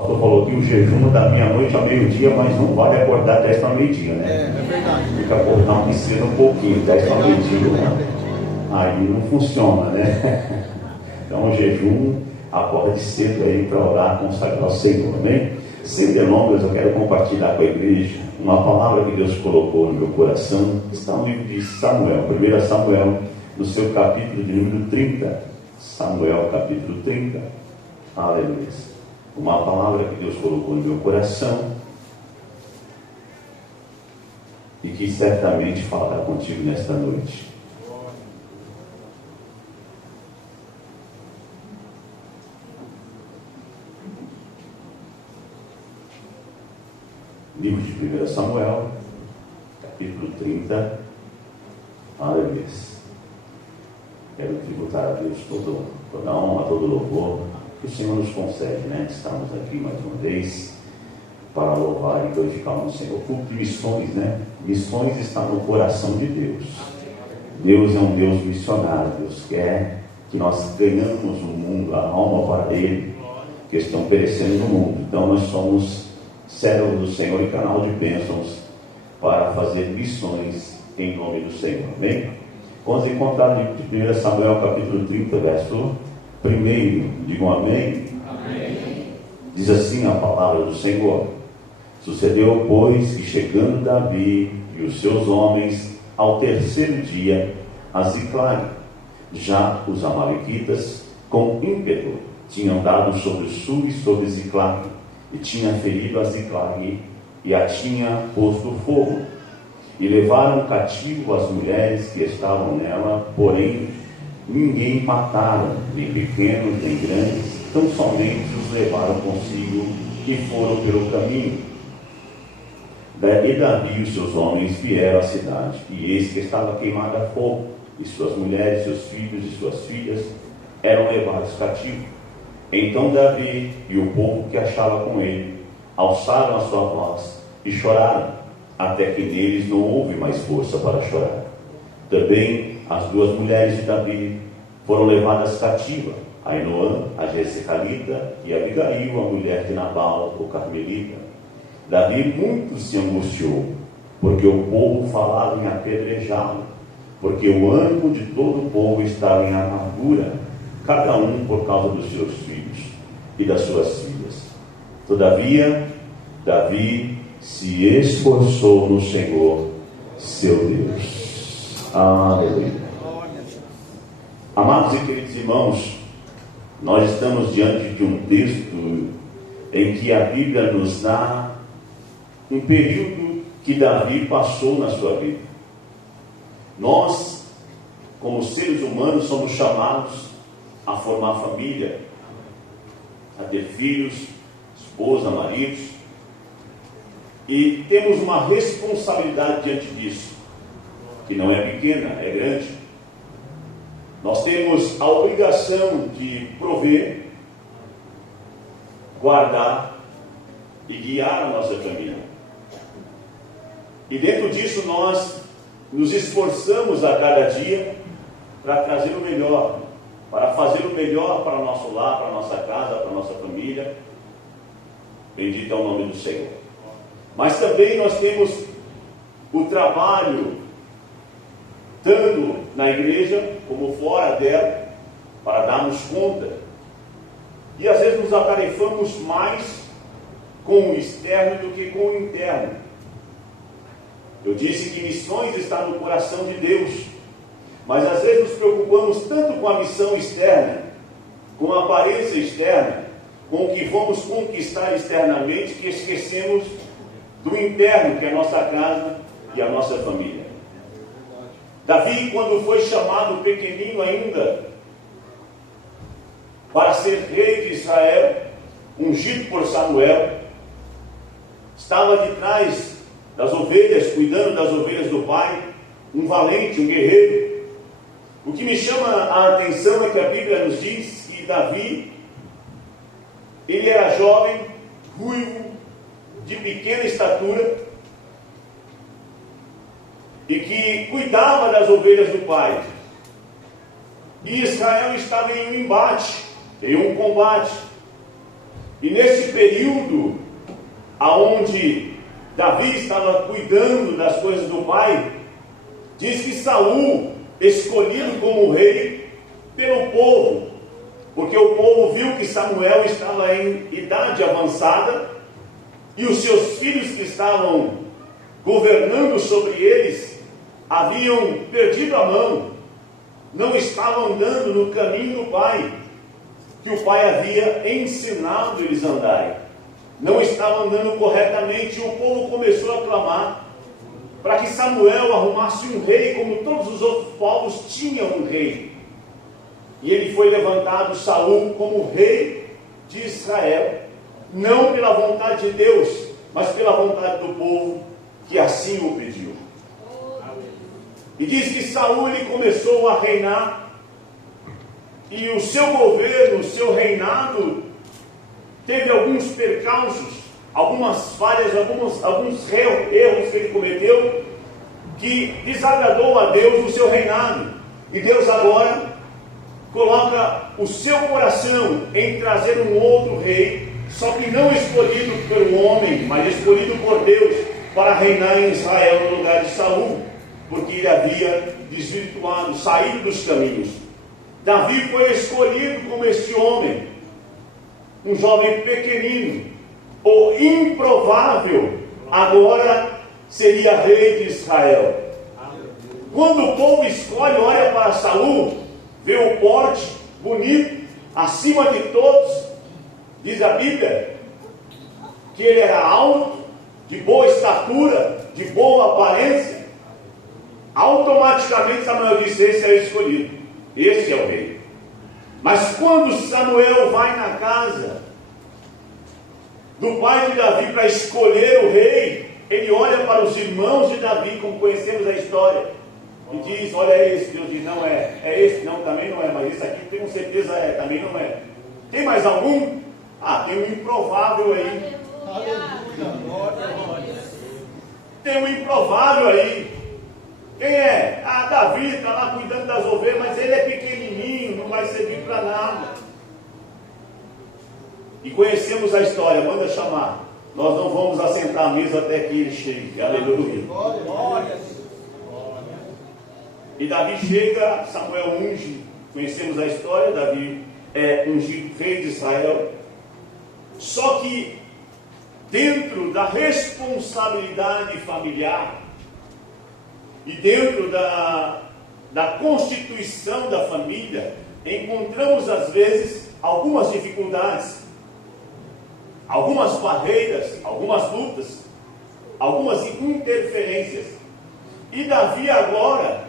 pastor falou que o jejum da meia-noite ao meio-dia, mas não vale acordar 10 para meio-dia, né? É verdade. Tem que acordar mais cedo um pouquinho, 10 para meio-dia, aí não funciona, né? Então o jejum, acorde cedo aí para orar, consagrar o Senhor, amém? Sem delongas, eu quero compartilhar com a igreja uma palavra que Deus colocou no meu coração. Está no livro de Samuel, 1 Samuel, no seu capítulo de número 30. Samuel, capítulo 30. Aleluia. Uma palavra que Deus colocou no meu coração e que certamente falará contigo nesta noite. Livro de 1 Samuel, capítulo 30. Aleluia. Quero tributar a Deus toda honra, todo louvor que o Senhor nos concede, né? Estamos aqui mais uma vez para louvar e glorificar o Senhor. O culto de missões, né? Missões está no coração de Deus. Deus é um Deus missionário. Deus quer que nós ganhamos o mundo, a alma para Ele, que estão perecendo no mundo. Então nós somos servos do Senhor e canal de bênçãos para fazer missões em nome do Senhor. Amém? Vamos encontrar no livro de 1 Samuel, capítulo 30, verso 1. Digam amém. Amém. Diz assim a palavra do Senhor: Sucedeu, pois, que chegando Davi e os seus homens ao terceiro dia a Ziclag, já os amalequitas com ímpeto tinham dado sobre Sul e sobre Ziclag, e tinha ferido a Ziclag e a tinha posto fogo, e levaram cativo as mulheres que estavam nela, porém ninguém mataram, nem pequenos nem grandes, tão somente os levaram consigo e foram pelo caminho. E Davi e os seus homens vieram à cidade, e eis que estava queimada a fogo, e suas mulheres, seus filhos e suas filhas eram levados cativos. Então Davi e o povo que achava com ele alçaram a sua voz e choraram, até que neles não houve mais força para chorar. Também as duas mulheres de Davi foram levadas cativas, Ainoã, a Jezreelita, e Abigail, a mulher de Nabal, o Carmelita. Davi muito se angustiou, porque o povo falava em apedrejá-lo, porque o ânimo de todo o povo estava em amargura, cada um por causa dos seus filhos e das suas filhas. Todavia, Davi se esforçou no Senhor, seu Deus. Aleluia. Amados e queridos irmãos, nós estamos diante de um texto em que a Bíblia nos dá um período que Davi passou na sua vida. Nós, como seres humanos, somos chamados a formar família, a ter filhos, esposa, maridos, e temos uma responsabilidade diante disso, que não é pequena, é grande. Nós temos a obrigação de prover, guardar e guiar a nossa família. E dentro disso nós nos esforçamos a cada dia para trazer o melhor, para fazer o melhor para o nosso lar, para a nossa casa, para a nossa família. Bendito é o nome do Senhor. Mas também nós temos o trabalho, tanto na igreja como fora dela, para darmos conta. E às vezes nos atarefamos mais com o externo do que com o interno. Eu disse que missões está no coração de Deus, mas às vezes nos preocupamos tanto com a missão externa, com a aparência externa, com o que vamos conquistar externamente, que esquecemos do interno, que é a nossa casa e a nossa família. Davi, quando foi chamado pequenino ainda para ser rei de Israel, ungido por Samuel, estava de trás das ovelhas, cuidando das ovelhas do pai, um valente, um guerreiro. O que me chama a atenção é que a Bíblia nos diz que Davi, ele era jovem, ruivo, de pequena estatura, e que cuidava das ovelhas do pai. E Israel estava em um embate, em um combate. E nesse período, aonde Davi estava cuidando das coisas do pai, diz que Saul, escolhido como rei pelo povo, porque o povo viu que Samuel estava em idade avançada, e os seus filhos que estavam governando sobre eles, haviam perdido a mão, não estavam andando no caminho do pai, que o pai havia ensinado eles a andarem. Não estavam andando corretamente, e o povo começou a clamar para que Samuel arrumasse um rei, como todos os outros povos tinham um rei. E ele foi levantado, Saul, como rei de Israel, não pela vontade de Deus, mas pela vontade do povo, que assim o pediu. E diz que Saul ele começou a reinar, e o seu governo, o seu reinado, teve alguns percalços, algumas falhas, alguns erros que ele cometeu, que desagradou a Deus no seu reinado. E Deus agora coloca o seu coração em trazer um outro rei, só que não escolhido por homem, mas escolhido por Deus, para reinar em Israel no lugar de Saul, porque ele havia desvirtuado, saído dos caminhos. Davi foi escolhido como este homem, um jovem pequenino, o improvável, agora seria rei de Israel. Quando o povo escolhe, olha para Saul, vê o porte bonito, acima de todos, diz a Bíblia, que ele era alto, de boa estatura, de boa aparência. Automaticamente Samuel disse: esse é o escolhido, esse é o rei. Mas quando Samuel vai na casa do pai de Davi para escolher o rei, ele olha para os irmãos de Davi, como conhecemos a história, e diz: olha esse. Deus diz: não é, é esse, não, também não é, mas esse aqui tenho certeza é, também não é. Tem mais algum? Ah, tem um improvável aí. Tem um improvável aí. Quem é? Ah, Davi está lá cuidando das ovelhas, mas ele é pequenininho, não vai servir para nada. E conhecemos a história, manda chamar. Nós não vamos assentar a mesa até que ele chegue. Aleluia. E Davi chega, Samuel unge, conhecemos a história, Davi é ungido rei de Israel. Só que dentro da responsabilidade familiar e dentro da constituição da família, encontramos às vezes algumas dificuldades, algumas barreiras, algumas lutas, algumas interferências. E Davi agora,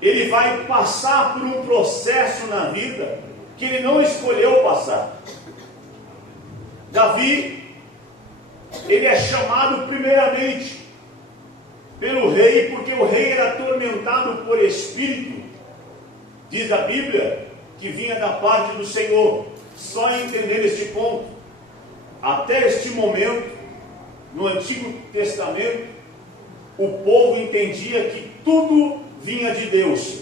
ele vai passar por um processo na vida que ele não escolheu passar. Davi, ele é chamado primeiramente pelo rei, porque o rei era atormentado por espírito. Diz a Bíblia que vinha da parte do Senhor. Só entender este ponto, até este momento, no Antigo Testamento, o povo entendia que tudo vinha de Deus,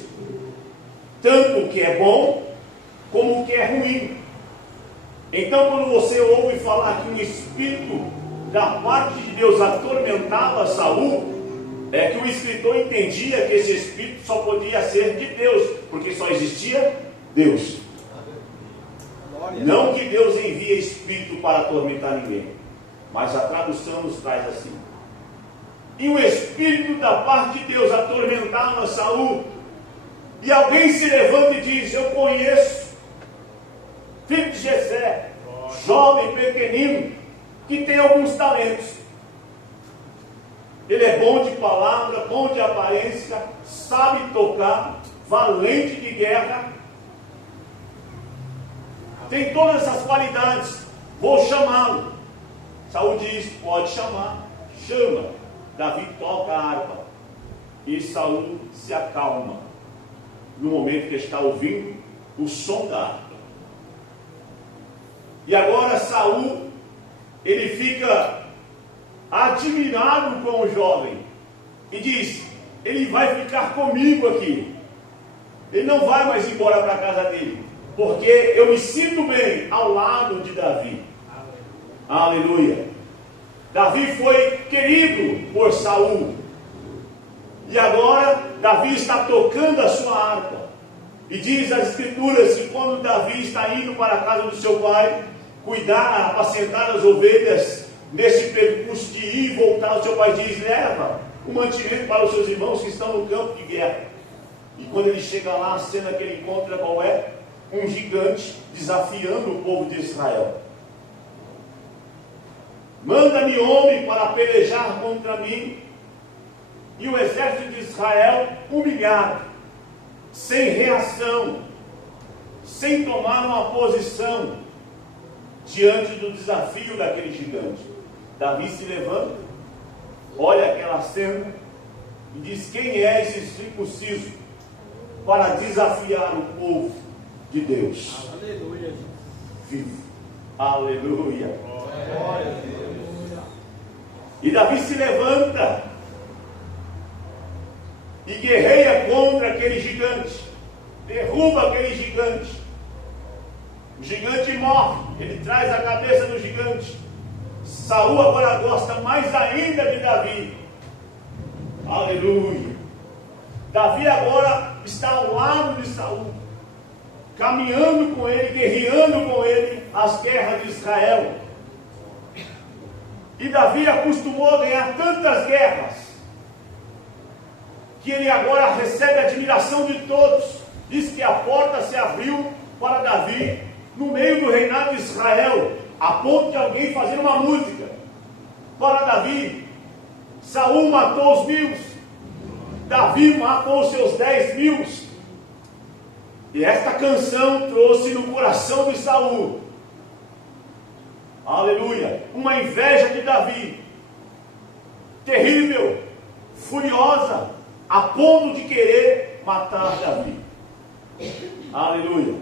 tanto o que é bom, como o que é ruim. Então, quando você ouve falar que um espírito da parte de Deus atormentava Saul, é que o escritor entendia que esse espírito só podia ser de Deus, porque só existia Deus. Não que Deus envie espírito para atormentar ninguém, mas a tradução nos traz assim. E o espírito da parte de Deus atormentava Saul, e alguém se levanta e diz: eu conheço filho de Jessé, jovem, pequenino, que tem alguns talentos. Ele é bom de palavra, bom de aparência, sabe tocar, valente de guerra, tem todas essas qualidades, vou chamá-lo. Saul diz: pode chamar. Chama. Davi toca a harpa, e Saul se acalma no momento que está ouvindo o som da harpa. E agora Saul, ele fica admirado com o jovem e diz: ele vai ficar comigo aqui, ele não vai mais embora para a casa dele, porque eu me sinto bem ao lado de Davi. Aleluia. Davi foi querido por Saul, e agora Davi está tocando a sua harpa, e diz as escrituras que quando Davi está indo para a casa do seu pai, cuidar, apacentar as ovelhas, nesse percurso de ir e voltar, o seu pai diz: leva o mantimento para os seus irmãos que estão no campo de guerra. E quando ele chega lá, a cena que ele encontra qual é? Um gigante desafiando o povo de Israel. Manda-me homem para pelejar contra mim. E o exército de Israel humilhado, sem reação, sem tomar uma posição diante do desafio daquele gigante. Davi se levanta, olha aquela cena e diz: quem é esse circunciso para desafiar o povo de Deus? Aleluia. Vivo. Aleluia. Glória a Deus. E Davi se levanta e guerreia contra aquele gigante, derruba aquele gigante. O gigante morre, ele traz a cabeça do gigante. Saul agora gosta mais ainda de Davi. Aleluia. Davi agora está ao lado de Saul, caminhando com ele, guerreando com ele as guerras de Israel. E Davi acostumou a ganhar tantas guerras, que ele agora recebe a admiração de todos. Diz que a porta se abriu para Davi no meio do reinado de Israel, a ponto de alguém fazer uma música para Davi. Saul matou os 1000, Davi matou os seus 10.000. E esta canção trouxe no coração de Saul, aleluia, uma inveja de Davi terrível, furiosa, a ponto de querer matar Davi. Aleluia.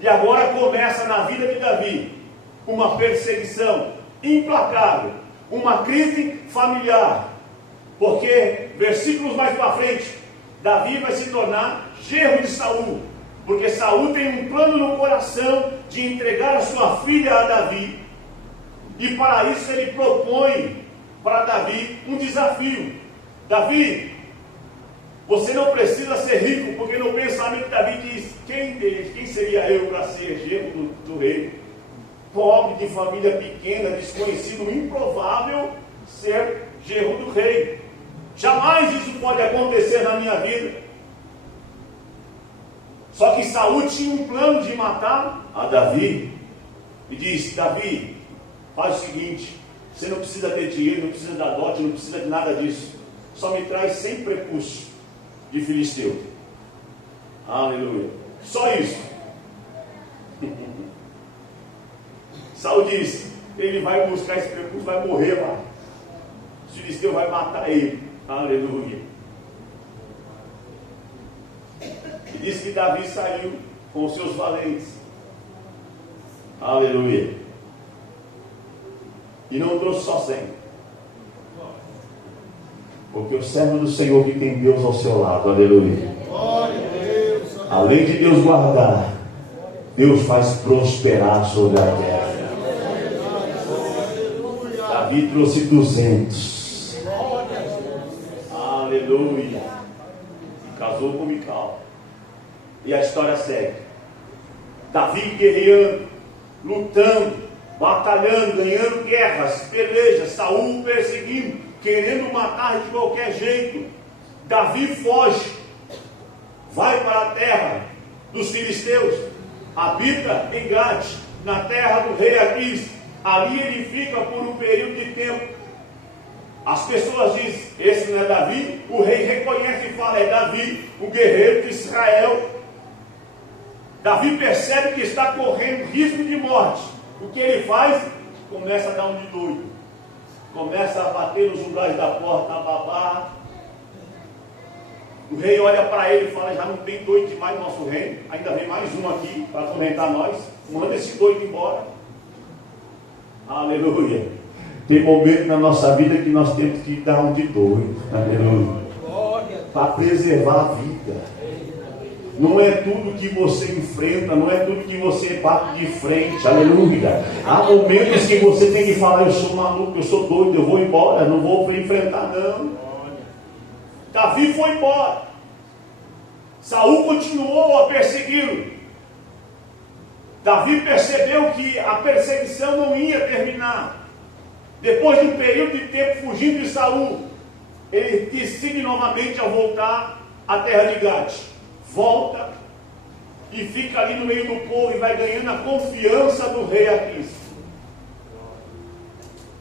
E agora começa na vida de Davi uma perseguição implacável, uma crise familiar, porque versículos mais para frente, Davi vai se tornar genro de Saul, porque Saul tem um plano no coração de entregar a sua filha a Davi, e para isso ele propõe para Davi um desafio. Davi, você não precisa ser rico, porque no pensamento de Davi diz: quem seria eu para ser genro do rei? Pobre, de família pequena, desconhecido, improvável ser genro do rei. Jamais isso pode acontecer na minha vida. Só que Saul tinha um plano de matar a Davi, e disse: Davi, faz o seguinte, você não precisa ter dinheiro, não precisa dar dote, não precisa de nada disso, só me traz 100 prepúcios de filisteu. Aleluia. Só isso. Saul disse: ele vai buscar esse prepúcio, vai morrer lá, o filisteu vai matar ele. Aleluia. E disse que Davi saiu com os seus valentes. Aleluia. E não trouxe só 100, porque o servo do Senhor que tem Deus ao seu lado, aleluia, além de Deus guardar, Deus faz prosperar sobre a terra. Davi trouxe 200, aleluia, e casou com Mical. E a história segue. Davi guerreando, lutando, batalhando, ganhando guerras, pelejas, Saul perseguindo, querendo matar de qualquer jeito. Davi foge, vai para a terra dos filisteus, habita em Gade, na terra do rei Aquis. Ali ele fica por um período de tempo. As pessoas dizem: esse não é Davi? O rei reconhece e fala: é Davi, o guerreiro de Israel. Davi percebe que está correndo risco de morte. O que ele faz? Começa a dar um de doido, começa a bater nos umbrais da porta, a babar. O rei olha para ele e fala: já não tem doido demais no nosso reino, ainda vem mais um aqui para atormentar nós, manda esse doido embora. Aleluia. Tem momento na nossa vida que nós temos que dar um de doido, aleluia, para preservar a vida. Não é tudo que você enfrenta, não é tudo que você bate de frente, aleluia. Há momentos que você tem que falar: eu sou maluco, eu sou doido, eu vou embora, não vou enfrentar não. Davi foi embora. Saul continuou a persegui-lo. Davi percebeu que a perseguição não ia terminar. Depois de um período de tempo fugindo de Saul, ele decide novamente a voltar à terra de Gade. Volta e fica ali no meio do povo e vai ganhando a confiança do rei Aquis.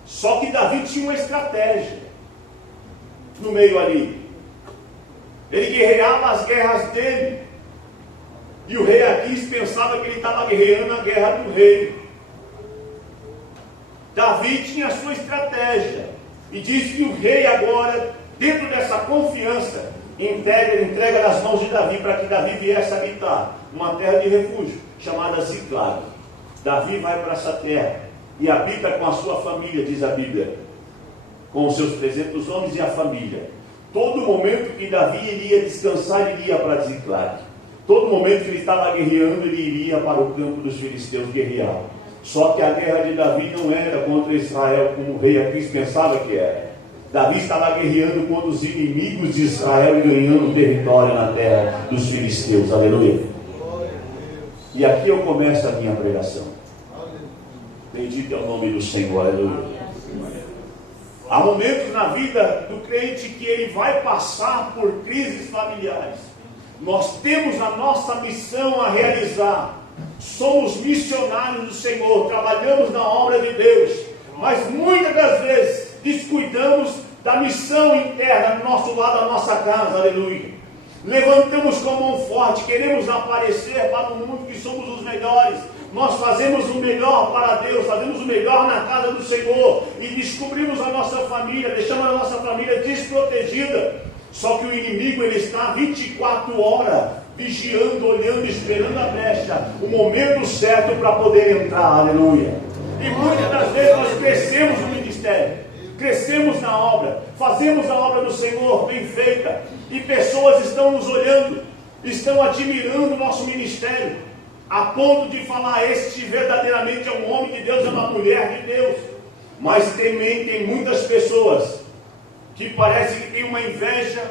Só que Davi tinha uma estratégia no meio ali. Ele guerreava as guerras dele. E o rei Aquis pensava que ele estava guerreando a guerra do rei. Davi tinha a sua estratégia. E diz que o rei agora, dentro dessa confiança, entrega nas mãos de Davi, para que Davi viesse habitar uma terra de refúgio, chamada Ziclag. Davi vai para essa terra e habita com a sua família, diz a Bíblia, com os seus 300 homens e a família. Todo momento que Davi iria descansar, ele ia para Ziclag. Todo momento que ele estava guerreando, ele iria para o campo dos filisteus guerrear. Só que a guerra de Davi não era contra Israel, como o rei Aquis pensava que era. Davi estava guerreando contra os inimigos de Israel e ganhando território na terra dos filisteus. Aleluia. E aqui eu começo a minha pregação. Bendito é o nome do Senhor. Aleluia. Há momentos na vida do crente que ele vai passar por crises familiares. Nós temos a nossa missão a realizar. Somos missionários do Senhor, trabalhamos na obra de Deus, mas muitas das vezes descuidamos da missão interna do nosso lado, da nossa casa, aleluia. Levantamos com a mão forte, queremos aparecer para o mundo que somos os melhores. Nós fazemos o melhor para Deus, fazemos o melhor na casa do Senhor e descobrimos a nossa família, deixamos a nossa família desprotegida. Só que o inimigo, ele está 24 horas vigiando, olhando, esperando a brecha, o momento certo para poder entrar, aleluia. E muitas das vezes nós crescemos no ministério, crescemos na obra, fazemos a obra do Senhor bem feita, e pessoas estão nos olhando, estão admirando o nosso ministério, a ponto de falar: este verdadeiramente é um homem de Deus, é uma mulher de Deus. Mas também tem muitas pessoas que parece que tem uma inveja,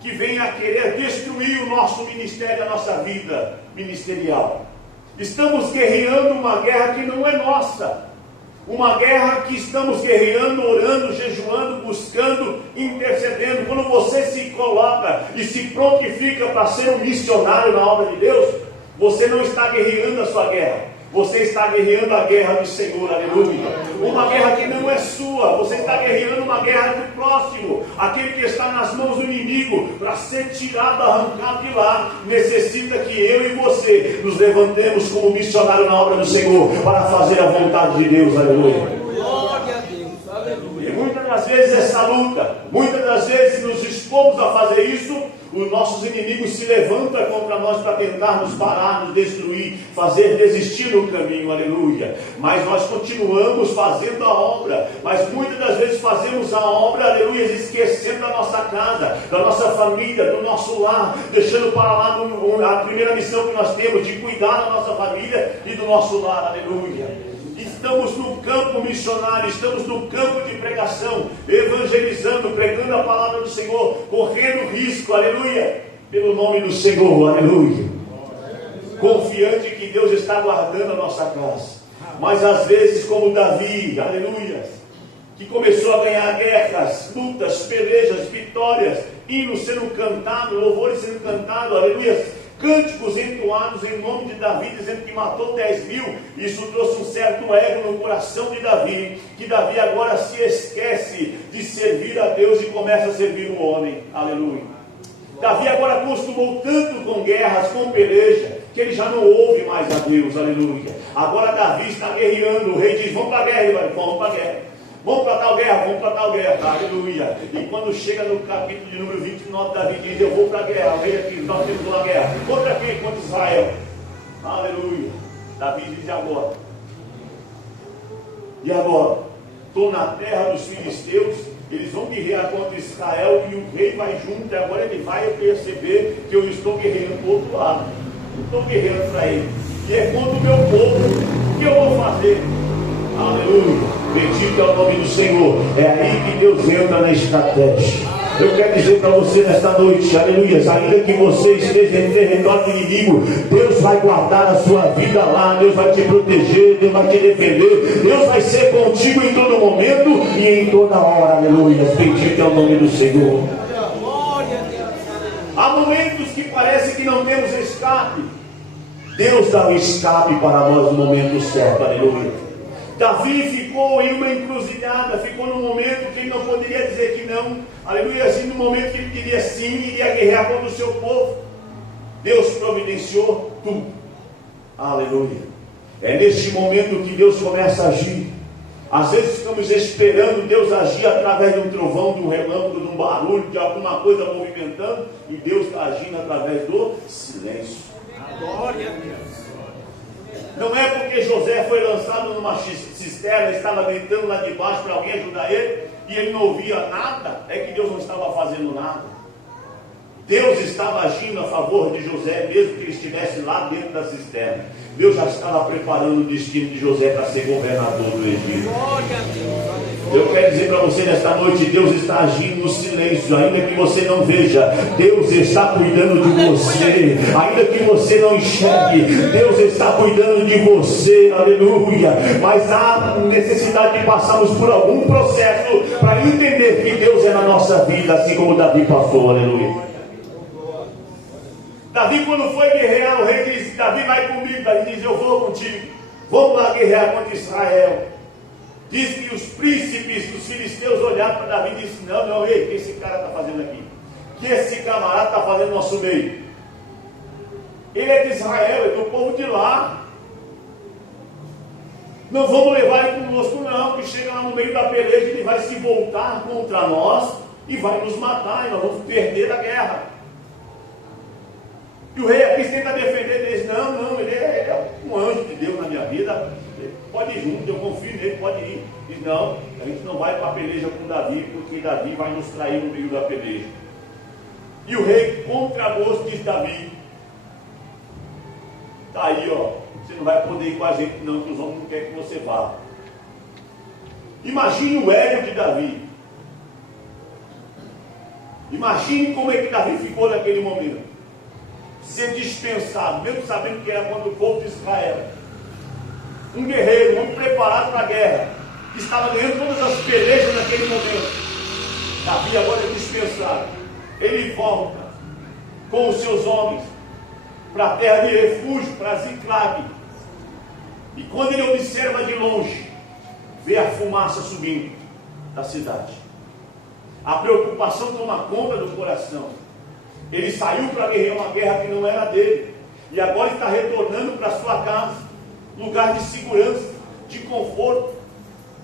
que vem a querer destruir o nosso ministério, a nossa vida ministerial. Estamos guerreando uma guerra que não é nossa, uma guerra que estamos guerreando, orando, jejuando, buscando, intercedendo. Quando você se coloca e se prontifica para ser um missionário na obra de Deus, você não está guerreando a sua guerra, você está guerreando a guerra do Senhor, aleluia. Uma guerra que não é sua, você está guerreando uma guerra do próximo, aquele que está nas mãos do inimigo, para ser tirado, arrancado de lá. Necessita que eu e você nos levantemos como missionário na obra do Senhor, para fazer a vontade de Deus, aleluia. Glória a Deus, aleluia. E muitas das vezes essa luta, muitas das vezes nos expomos a fazer isso, os nossos inimigos se levantam contra nós para tentar nos parar, nos destruir, fazer desistir do caminho, aleluia. Mas nós continuamos fazendo a obra, mas muitas das vezes fazemos a obra, aleluia, esquecendo da nossa casa, da nossa família, do nosso lar, deixando para lá a primeira missão que nós temos, de cuidar da nossa família e do nosso lar, aleluia. Estamos no campo missionário, estamos no campo de pregação, evangelizando, pregando a palavra do Senhor, correndo risco, aleluia, pelo nome do Senhor, aleluia. Confiante que Deus está guardando a nossa casa. Mas às vezes, como Davi, aleluia, que começou a ganhar guerras, lutas, pelejas, vitórias, hinos sendo cantados, louvores sendo cantados, aleluia, cânticos entoados em nome de Davi, dizendo que matou 10.000. Isso trouxe um certo ego no coração de Davi, que Davi agora se esquece de servir a Deus e começa a servir o homem, aleluia. Davi agora acostumou tanto com guerras, com peleja, que ele já não ouve mais a Deus, aleluia. Agora Davi está guerreando, o rei diz: vamos para a guerra, ele vai: vamos para a guerra. Vamos para tal guerra, vamos para tal guerra, aleluia. E quando chega no capítulo de número 29, Davi diz: eu vou para a guerra, o rei aqui, nós temos uma guerra. Contra quem? Contra Israel, aleluia. Davi diz: agora? E agora? Estou na terra dos filisteus, Eles vão guerrear contra Israel e o rei vai junto, e agora ele vai perceber que eu estou guerreando para o outro lado. Eu estou guerreando para ele. E é contra o meu povo. O que eu vou fazer? Aleluia. Bendito é o nome do Senhor. É aí que Deus entra na estratégia. Eu quero dizer para você nesta noite, aleluia, ainda que você esteja em território inimigo, Deus vai guardar a sua vida lá, Deus vai te proteger, Deus vai te defender, Deus vai ser contigo em todo momento e em toda hora, aleluia. Bendito é o nome do Senhor. Há momentos que parece que não temos escape. Deus dá um escape para nós no momento certo, aleluia. Davi ficou em uma encruzilhada, ficou num momento que ele não poderia dizer que não, aleluia, assim, no momento que ele queria sim, iria guerrear contra o seu povo. Deus providenciou tudo, aleluia. É neste momento que Deus começa a agir. Às vezes ficamos esperando Deus agir através de um trovão, de um relâmpago, de um barulho, de alguma coisa movimentando, e Deus está agindo através do silêncio. Glória a Deus. Não é porque José foi lançado numa cisterna, estava gritando lá de baixo para alguém ajudar ele, e ele não ouvia nada, é que Deus não estava fazendo nada. Deus estava agindo a favor de José, mesmo que ele estivesse lá dentro da cisterna. Deus já estava preparando o destino de José para ser governador do Egito. Eu quero dizer para você nesta noite, Deus está agindo no silêncio, ainda que você não veja, Deus está cuidando de você, ainda que você não enxergue, Deus está cuidando de você, aleluia. Mas há necessidade de passarmos por algum processo para entender que Deus é na nossa vida, assim como Davi passou, aleluia. Davi, quando foi guerrear, o rei disse: Davi, vai comigo. Davi diz: eu vou contigo, vamos lá guerrear contra Israel. Diz que os príncipes dos filisteus olharam para Davi e disseram: não, ei, o que esse cara está fazendo aqui? O que esse camarada está fazendo no nosso meio? Ele é de Israel, é do povo de lá. Não vamos levar ele conosco não, porque chega lá no meio da peleja, ele vai se voltar contra nós e vai nos matar, e nós vamos perder a guerra. E o rei aqui tenta defender, ele diz: não, ele é um anjo de Deus na minha vida, pode ir junto, eu confio nele, pode ir. Diz: não, a gente não vai para a peleja com Davi, porque Davi vai nos trair no meio da peleja. E o rei, contra gosto, diz: Davi, está aí, ó, você não vai poder ir com a gente não, que os homens não querem que você vá. Imagine o ego de Davi. Imagine como é que Davi ficou naquele momento. Ser dispensado, mesmo sabendo que era contra o povo de Israel. Um guerreiro, muito preparado para a guerra, que estava ganhando todas as pelejas naquele momento. Davi agora é dispensado. Ele volta com os seus homens para a terra de refúgio, para Ziclag. E quando ele observa de longe, vê a fumaça subindo da cidade. A preocupação toma conta do coração. Ele saiu para guerrear uma guerra que não era dele, e agora está retornando para sua casa, lugar de segurança, de conforto.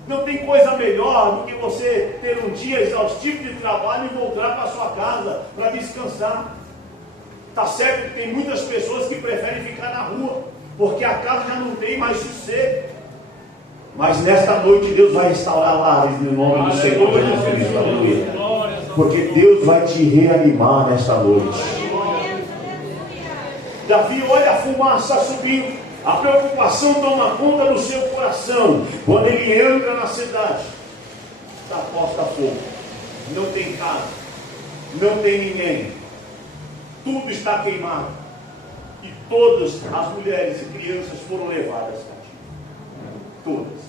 Não tem coisa melhor do que você ter um dia exaustivo de trabalho e voltar para sua casa para descansar. Está certo que tem muitas pessoas que preferem ficar na rua, porque a casa já não tem mais sossego. Mas nesta noite Deus vai restaurar lares no nome do Senhor Jesus Cristo. Aleluia. Porque Deus vai te reanimar nesta noite. Davi olha a fumaça subindo, a preocupação toma conta do seu coração. Quando ele entra na cidade, está posta a fogo, não tem casa, não tem ninguém, tudo está queimado, e todas as mulheres e crianças foram levadas cativas. Todas.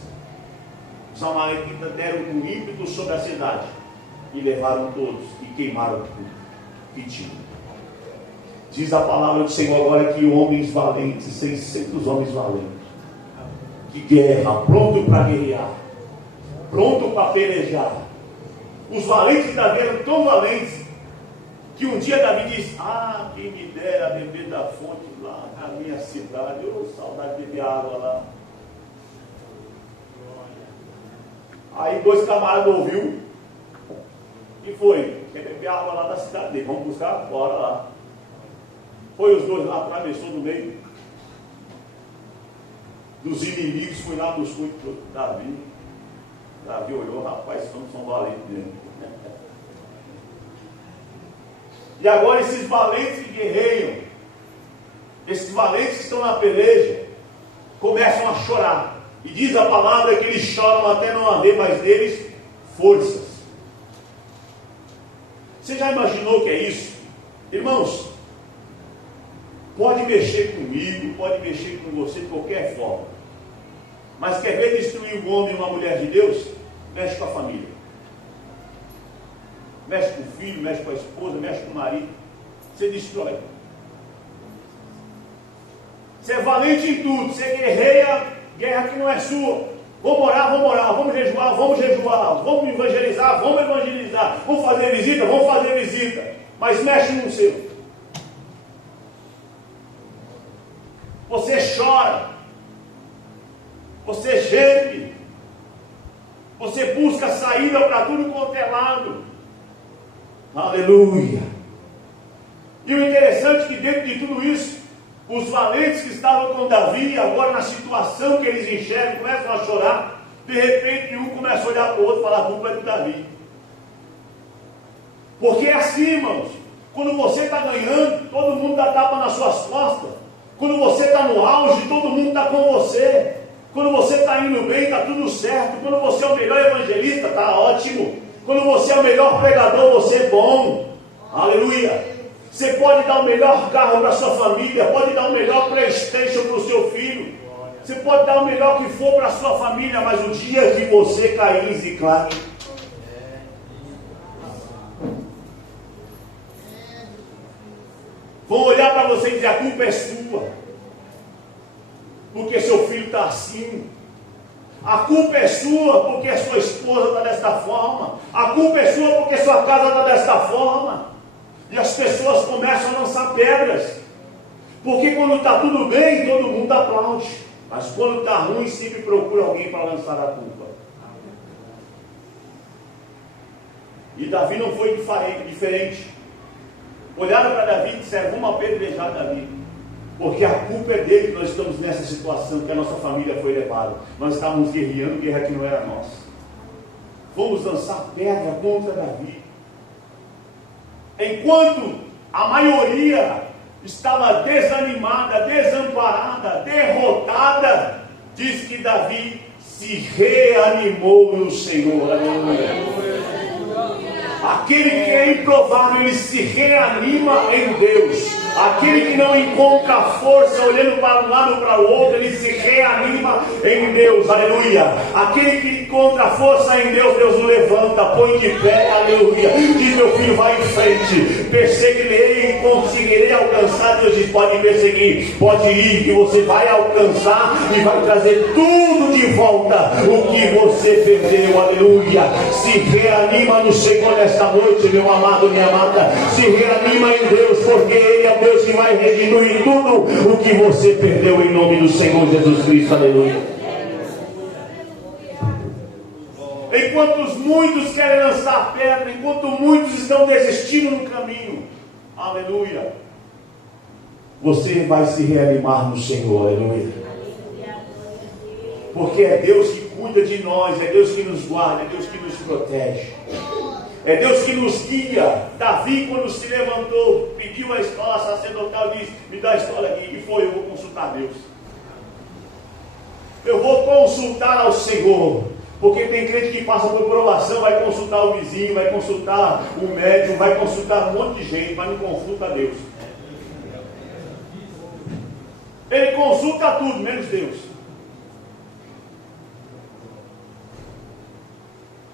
Os amalequitas deram um ímpeto sobre a cidade e levaram todos e queimaram tudo que tinham. Diz a palavra do Senhor agora que homens valentes, 600 homens valentes, de guerra, pronto para guerrear, pronto para pelejar. Os valentes da guerra eram tão valentes que um dia Davi disse: ah, quem me dera beber da fonte lá na minha cidade, eu saudade de beber água lá. Aí dois camaradas ouviu e foi, quer beber água lá da cidade dele, vamos buscar, bora lá. Foi os dois lá, atravessou no meio dos inimigos, foi lá, buscou Davi. Davi Davi olhou, rapaz, são valentes mesmo. E agora esses valentes que guerreiam, esses valentes que estão na peleja, começam a chorar. E diz a palavra que eles choram até não haver mais deles forças. Você já imaginou o que é isso? Irmãos, pode mexer comigo, pode mexer com você de qualquer forma. Mas quer ver destruir um homem e uma mulher de Deus? Mexe com a família. Mexe com o filho, mexe com a esposa, mexe com o marido. Você destrói. Você é valente em tudo. Você guerreia, guerra que não é sua. Vamos orar, vamos jejuar, vamos evangelizar, vamos fazer visita, mas mexe no seu. Você chora, você geme, você busca saída para tudo quanto é lado. Aleluia! E o interessante é que dentro de tudo isso, os valentes que estavam com Davi, agora na situação que eles enxergam, começam a chorar. De repente um começa a olhar para o outro e falar: a culpa é de Davi. Porque é assim, irmãos, quando você está ganhando, todo mundo dá tapa nas suas costas. Quando você está no auge, todo mundo está com você. Quando você está indo bem, está tudo certo. Quando você é o melhor evangelista, está ótimo. Quando você é o melhor pregador, você é bom. Aleluia! Você pode dar o melhor carro para a sua família, pode dar o melhor PlayStation para o seu filho, você pode dar o melhor que for para a sua família, mas o dia que você cair em Ziclague, vão olhar para você e dizer: a culpa é sua, porque seu filho está assim. A culpa é sua porque a sua esposa está desta forma. A culpa é sua porque sua casa está desta forma. E as pessoas começam a lançar pedras. Porque quando está tudo bem, todo mundo aplaude. Mas quando está ruim, sempre procura alguém para lançar a culpa. E Davi não foi diferente. Olharam para Davi e disseram: vamos apedrejar Davi. Porque a culpa é dele que nós estamos nessa situação, que a nossa família foi levada. Nós estávamos guerreando guerra que não era nossa. Vamos lançar pedra contra Davi. Enquanto a maioria estava desanimada, desamparada, derrotada, diz que Davi se reanimou no Senhor. Aleluia. Aquele que é improvável, ele se reanima em Deus. Aquele que não encontra força olhando para um lado ou para o outro, ele se reanima em Deus. Aleluia. Aquele que encontra força em Deus, Deus o levanta, põe de pé. Aleluia. Diz: meu filho, vai em frente, perseguirei e conseguirei alcançar. Deus diz: pode perseguir, pode ir, que você vai alcançar e vai trazer tudo de volta o que você perdeu. Aleluia. Se reanima no Senhor nesta noite, meu amado, minha amada. Se reanima em Deus, porque Ele é Deus que vai restituir tudo o que você perdeu, em nome do Senhor Jesus Cristo. Aleluia. Enquanto muitos querem lançar pedra, enquanto muitos estão desistindo no caminho, aleluia, você vai se reanimar no Senhor. Aleluia. Porque é Deus que cuida de nós, é Deus que nos guarda, é Deus que nos protege. É Deus que nos guia. Davi, quando se levantou, pediu a escola sacerdotal, disse: me dá a escola aqui. E foi: eu vou consultar Deus. Eu vou consultar ao Senhor. Porque tem crente que passa por provação, vai consultar o vizinho, vai consultar o médico, vai consultar um monte de gente, mas não consulta Deus. Ele consulta tudo, menos Deus.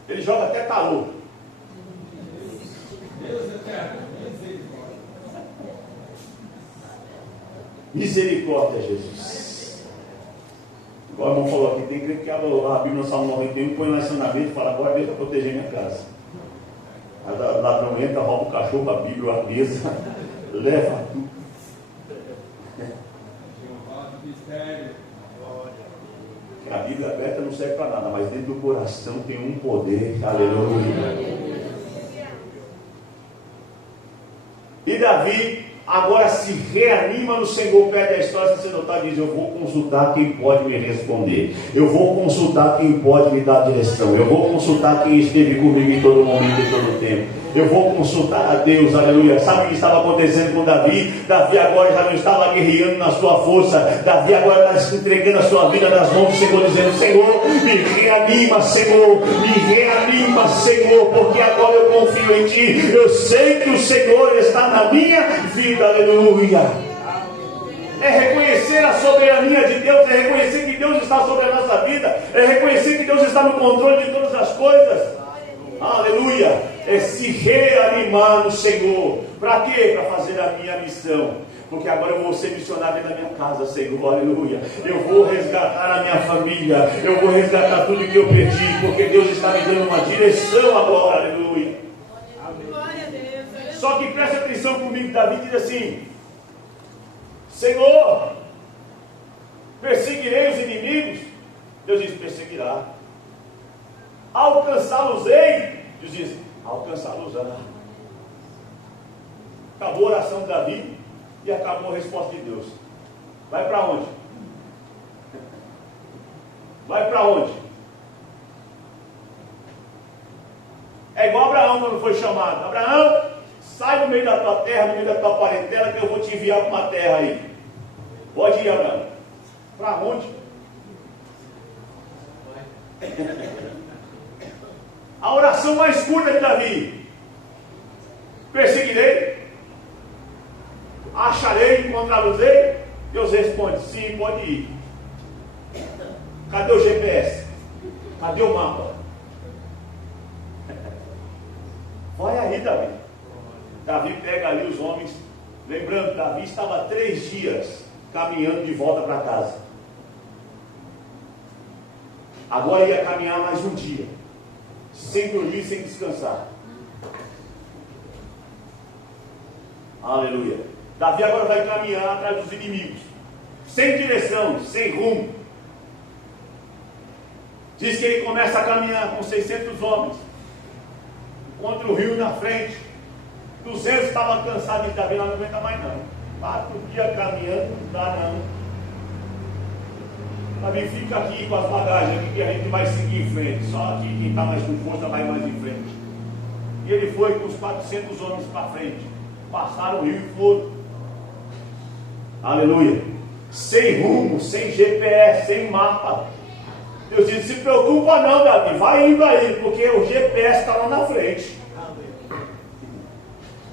Ele joga até tarô. Misericórdia, Jesus. Igual o irmão falou aqui, tem crente que abre a Bíblia no Salmo 91, põe lá em ensinamento e fala: agora Deus vai proteger minha casa. Aí o ladrão entra, rouba o cachorro, a Bíblia, a mesa, leva tudo. A Bíblia aberta não serve para nada, mas dentro do coração tem um poder. Aleluia. E Davi, Agora se reanima no Senhor, pede a história sacerdotal e diz: eu vou consultar quem pode me responder, eu vou consultar quem pode me dar direção, eu vou consultar quem esteve comigo em todo momento, em todo tempo. Eu vou consultar a Deus, aleluia. Sabe o que estava acontecendo com Davi? Davi agora já não estava guerreando na sua força. Davi agora está entregando a sua vida nas mãos do Senhor, dizendo: Senhor, me reanima, Senhor, me reanima, Senhor, porque agora eu confio em Ti. Eu sei que o Senhor está na minha vida, aleluia. É reconhecer a soberania de Deus, é reconhecer que Deus está sobre a nossa vida, é reconhecer que Deus está no controle de todas as coisas. Aleluia. É se reanimar no Senhor. Para quê? Para fazer a minha missão. Porque agora eu vou ser missionário na minha casa, Senhor, aleluia. Eu vou resgatar a minha família, eu vou resgatar tudo que eu perdi, porque Deus está me dando uma direção agora, aleluia. Só que preste atenção comigo, Davi diz assim: Senhor, perseguirei os inimigos. Deus diz: perseguirá. Alcançá-los-ei. Deus diz: alcançá-los-á. Acabou a oração de Davi e acabou a resposta de Deus. Vai para onde? Vai para onde? É igual Abraão quando foi chamado: Abraão, sai do meio da tua terra, do meio da tua parentela, que eu vou te enviar para uma terra aí. Pode ir, Abraão. Para onde? A oração mais curta de Davi: perseguirei, acharei, encontrá-los-ei. Deus responde: sim, pode ir. Cadê o GPS? Cadê o mapa? Vai aí, Davi. Davi pega ali os homens. Lembrando, Davi estava 3 dias caminhando de volta para casa. Agora ia caminhar mais um dia, sem dormir, sem descansar. Aleluia. Davi agora vai caminhar atrás dos inimigos, sem direção, sem rumo. Diz que ele começa a caminhar com 600 homens, encontra o rio na frente. 200 estavam cansados de Davi, não aguenta mais não. 4 dias caminhando, não dá não. Davi, fica aqui com as bagagens aqui, que a gente vai seguir em frente. Só aqui quem está mais com força vai mais em frente. E ele foi com os 400 homens para frente. Passaram o rio e foram. Aleluia. Sem rumo, sem GPS, sem mapa. Deus disse: se preocupa não, Davi, vai indo aí, porque o GPS está lá na frente.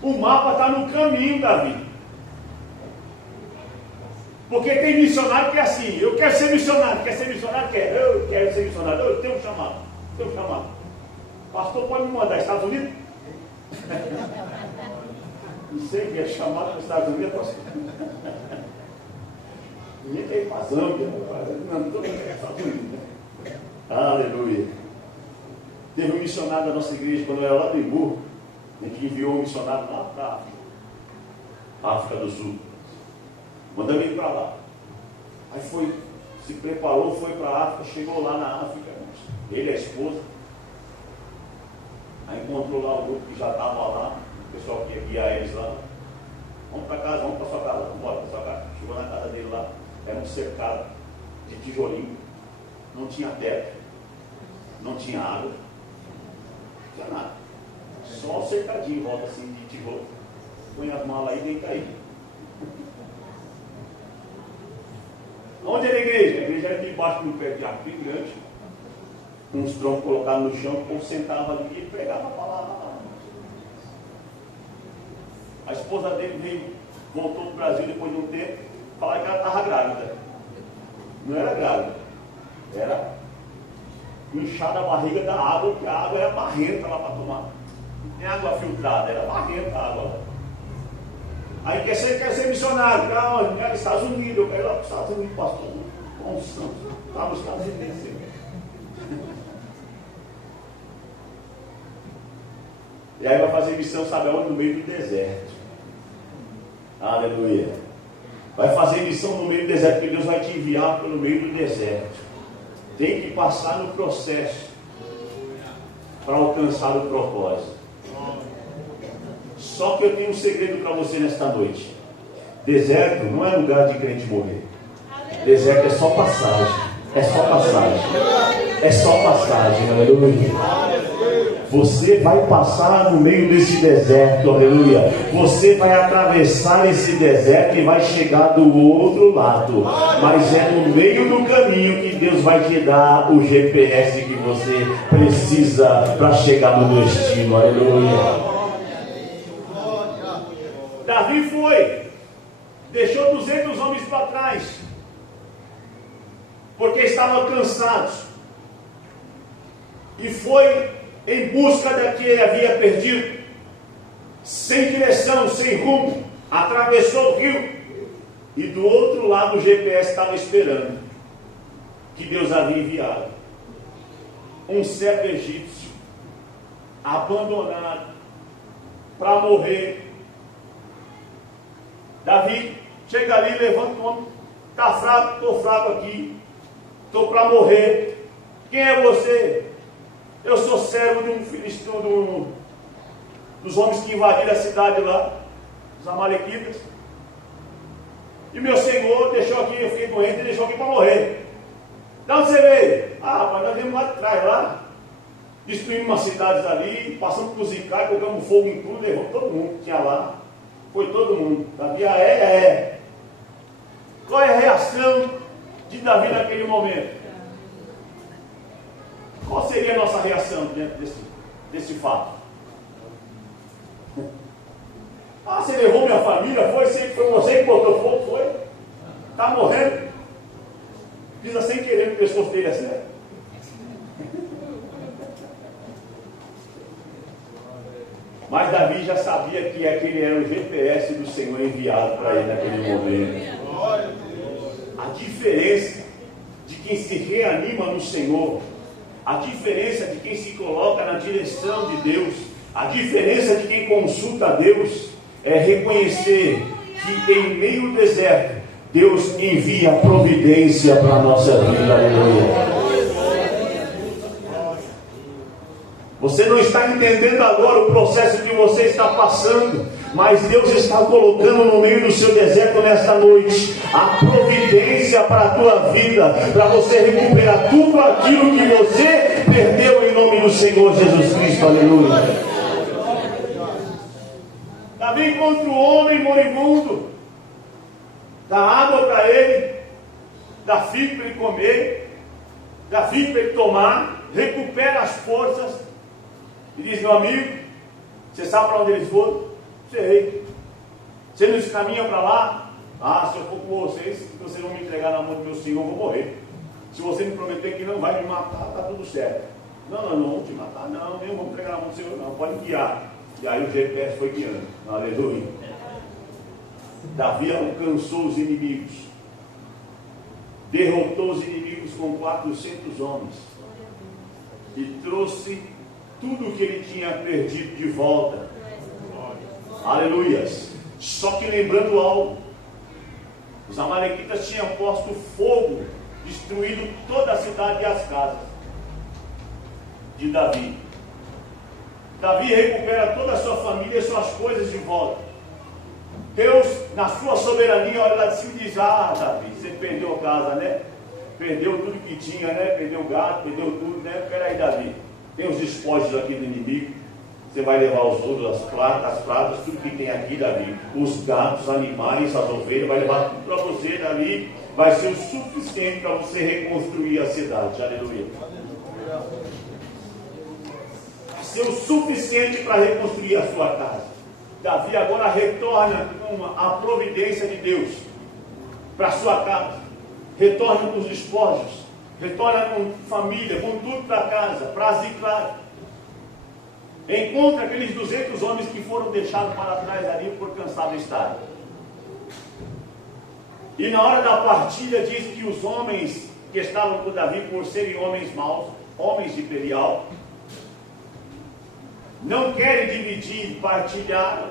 O mapa está no caminho, Davi. Porque tem missionário que é assim: eu quero ser missionário. Quer ser missionário? Quer. Eu quero ser missionário. Eu tenho um chamado. Tenho um chamado. Pastor, pode me mandar Estados Unidos? Não sei que é chamado para os Estados Unidos, pastor. Ninguém quer ir para a Zâmbia. Não, todo mundo quer Estados Unidos. Aleluia. Teve um missionário da nossa igreja, quando eu era lá do Imbu, a gente enviou um missionário lá para a África do Sul. Mandamos ele para lá. Aí foi, se preparou, foi para a África, chegou lá na África, ele e a esposa. Aí encontrou lá o grupo que já estava lá, o pessoal que ia guiar eles lá. Vamos para casa, vamos para sua casa, vamos embora para sua casa. Chegou na casa dele lá, era um cercado de tijolinho, não tinha teto, não tinha água, não tinha nada. Só um cercadinho em volta assim de tijolo. Põe as malas aí e deita aí. Onde era a igreja? A igreja era aqui embaixo de um pé de árvore grande, com uns troncos colocados no chão, o povo sentava ali e pregava a palavra. A esposa dele veio, voltou para o Brasil depois de um tempo, falaram que ela estava grávida. Não era grávida, era inchada a barriga da água, porque a água era barrenta lá para tomar. Não tem água filtrada, era barrenta a água lá. Aí quer ser missionário, não, quero Estados Unidos, eu quero ir lá para os Estados Unidos, pastor. Nossa, está nos Estados Unidos. E aí vai fazer missão, sabe aonde? No meio do deserto. Aleluia. Vai fazer missão no meio do deserto, porque Deus vai te enviar pelo meio do deserto. Tem que passar no processo para alcançar o propósito. Só que eu tenho um segredo para você nesta noite. Deserto não é lugar de crente morrer. Deserto é só passagem. É só passagem. É só passagem. Aleluia. Você vai passar no meio desse deserto, aleluia. Você vai atravessar esse deserto e vai chegar do outro lado. Mas é no meio do caminho que Deus vai te dar o GPS que você precisa para chegar no destino, aleluia. Davi deixou 200 homens para trás, porque estavam cansados, e foi em busca daquele que ele havia perdido, sem direção, sem rumo, atravessou o rio, e do outro lado o GPS estava esperando, que Deus havia enviado, um servo egípcio, abandonado, para morrer. Davi chega ali, levanta o homem, está fraco, estou fraco aqui, estou para morrer. Quem é você? Eu sou servo de um filisteu, dos homens que invadiram a cidade lá, os amalequitas. E meu senhor deixou aqui, eu fiquei doente e deixou aqui para morrer. De onde você veio? Ah, mas nós viemos lá de trás, lá. Destruímos umas cidades ali, passamos por Zicai, colocamos fogo em tudo, levou todo mundo que tinha lá. Foi todo mundo. Davi é. Qual é a reação de Davi naquele momento? Qual seria a nossa reação diante desse fato? Ah, você levou minha família? Foi você que botou fogo? Foi? Está morrendo? Pisa sem querer no pescoço dele, é sério. Mas Davi já sabia que aquele era o GPS do Senhor enviado para ele naquele momento. A diferença de quem se reanima no Senhor, a diferença de quem se coloca na direção de Deus, a diferença de quem consulta a Deus, é reconhecer que em meio ao deserto, Deus envia providência para a nossa vida. Aleluia. Você não está entendendo agora o processo que você está passando, mas Deus está colocando no meio do seu deserto nesta noite a providência para a tua vida, para você recuperar tudo aquilo que você perdeu em nome do Senhor Jesus Cristo. Aleluia. Davi encontra o homem moribundo, dá água para ele, dá fio para ele comer, dá fio para ele tomar, recupera as forças. E diz: meu amigo, você sabe para onde eles foram? Sei. Você não se caminha para lá? Ah, se eu for com vocês vão me entregar na mão do meu Senhor, eu vou morrer. Se você me prometer que não vai me matar, está tudo certo. Não vamos te matar, não, nem vamos entregar na mão do Senhor, não, pode guiar. E aí o GPS foi guiando. Aleluia. Davi alcançou os inimigos, derrotou os inimigos com 400 homens e trouxe tudo o que ele tinha perdido de volta. Aleluias. Só que lembrando algo, os amalequitas tinham posto fogo, destruído toda a cidade e as casas de Davi. Davi recupera toda a sua família e suas coisas de volta. Deus, na sua soberania, olha lá de cima e diz: ah, Davi, você perdeu a casa, né? Perdeu tudo que tinha, né? Perdeu o gato, perdeu tudo, né? Peraí, Davi, tem os despojos aqui do inimigo. Você vai levar os ouros, as pratas, tudo que tem aqui, Davi. Os gatos, os animais, as ovelhas, vai levar tudo para você, Davi. Vai ser o suficiente para você reconstruir a cidade. Aleluia. Vai ser o suficiente para reconstruir a sua casa. Davi agora retorna com a providência de Deus para a sua casa. Retorna com os despojos. Retorna com família, com tudo para casa, para Ziclag. Encontra aqueles 200 homens que foram deixados para trás ali por cansado estar. E na hora da partilha diz que os homens que estavam com Davi, por serem homens maus, homens de Belial, não querem dividir, partilhar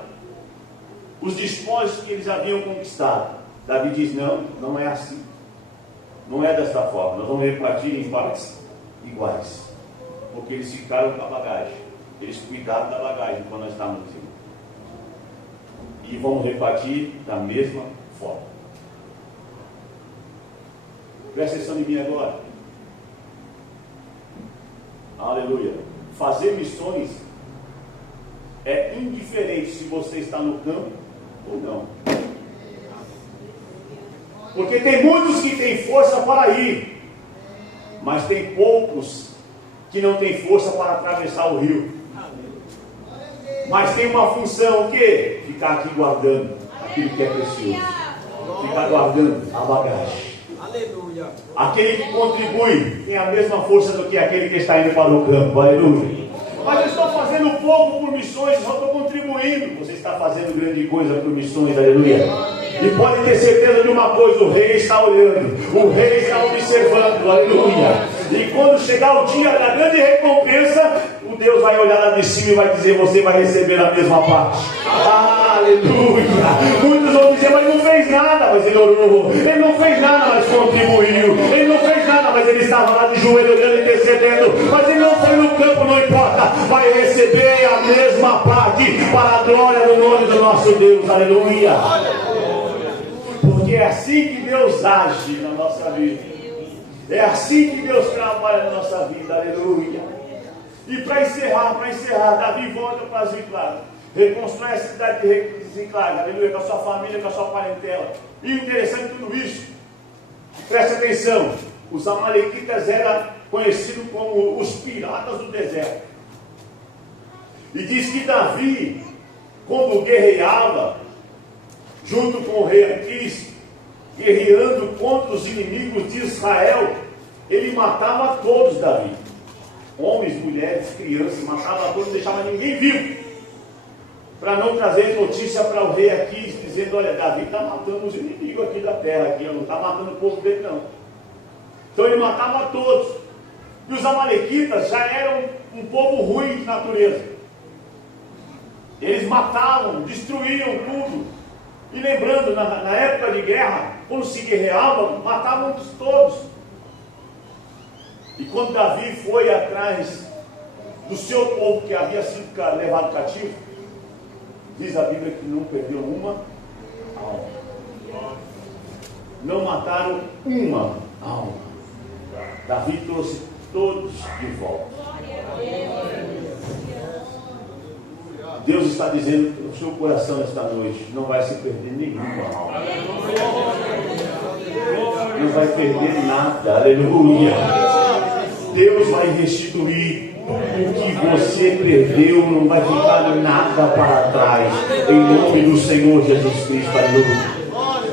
os despojos que eles haviam conquistado. Davi diz: não é assim. Não é desta forma. Nós vamos repartir em partes iguais. Porque eles ficaram com a bagagem. Eles cuidaram da bagagem quando nós estávamos em cima. E vamos repartir da mesma fora. Presta atenção em mim agora. Aleluia. Fazer missões é indiferente se você está no campo ou não. Porque tem muitos que têm força para ir, mas tem poucos que não têm força para atravessar o rio. Mas tem uma função, o quê? Ficar aqui guardando aquilo que é precioso. Ficar guardando a bagagem. Aleluia. Aquele que contribui tem a mesma força do que aquele que está indo para o campo. Aleluia. Mas eu estou fazendo pouco por missões, só estou contribuindo. Você está fazendo grande coisa por missões. Aleluia. E pode ter certeza de uma coisa: o rei está olhando, o rei está observando. Aleluia. E quando chegar o dia da grande recompensa, o Deus vai olhar lá de cima e vai dizer: você vai receber a mesma parte. Aleluia. Muitos vão dizer: mas não fez nada, mas ele orou. Ele não fez nada, mas contribuiu. Ele não fez nada, mas ele estava lá de joelho olhando e intercedendo. Mas ele não foi no campo, não importa. Vai receber a mesma parte para a glória do nome do nosso Deus. Aleluia. Porque é assim que Deus age na nossa vida. É assim que Deus trabalha na nossa vida. Aleluia. E para encerrar, Davi volta para Ziclag. Reconstrói a cidade de Ziclag. Aleluia. Com a sua família, com a sua parentela. E o interessante de tudo isso, presta atenção, os amalequitas eram conhecidos como os piratas do deserto. E diz que Davi, quando guerreava junto com o rei Aquis, guerreando contra os inimigos de Israel, ele matava todos. Davi, homens, mulheres, crianças, matava todos, não deixava ninguém vivo, para não trazer notícia para o rei Aquis, dizendo: olha, Davi está matando os inimigos aqui da terra, aqui, não está matando o povo dele não. Então ele matava todos. E os amalequitas já eram um povo ruim de natureza. Eles matavam, destruíam tudo. E lembrando, na época de guerra, quando se guerreava, matavam todos. E quando Davi foi atrás do seu povo que havia sido levado cativo, diz a Bíblia que não perdeu uma alma. Não mataram uma alma. Davi trouxe todos de volta. Deus está dizendo no seu coração esta noite: não vai se perder nenhuma alma. Não vai perder nada. Aleluia. Deus vai restituir o que você perdeu. Não vai ficar nada para trás. Em nome do Senhor Jesus Cristo. Aleluia.